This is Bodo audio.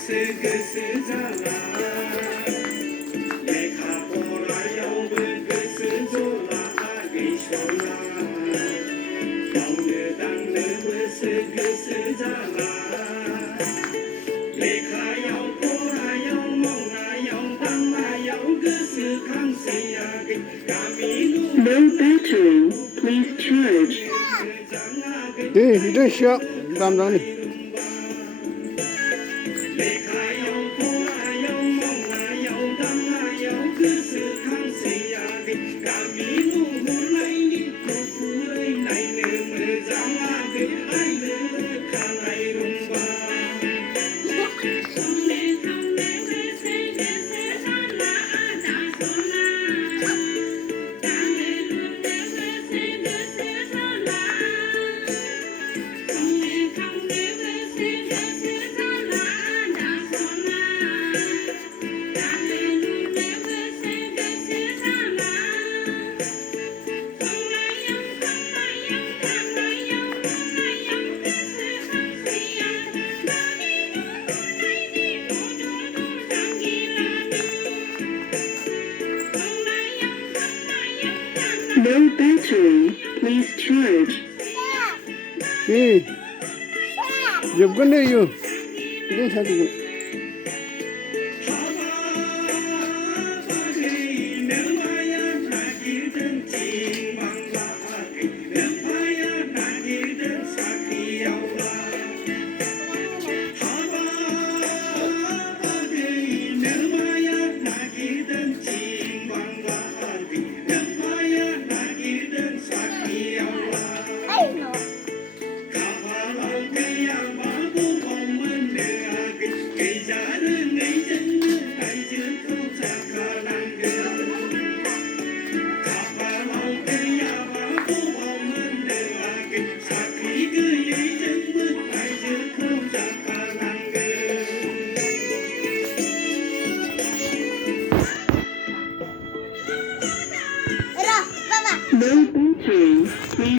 गोसो जाला लेखा फरायावबो गोसो जला गैसला मावनो दांनोबोसो गोसो जाला लेखायाव फरायाव मावनायाव दांनायाव गोसोखांसैया गामि No battery. Please charge. दे बिदिनो सिया दामनानै लेखायाव फरायाव मावनायाव दांनायाव गोसोखांसैया गामि नुहुरनायनि गुफुरै नायनो मोजाङा आइनो खानाय रुंबा No battery. Please charge. जोबगोन दे इयो बिदिनो साजोबगोन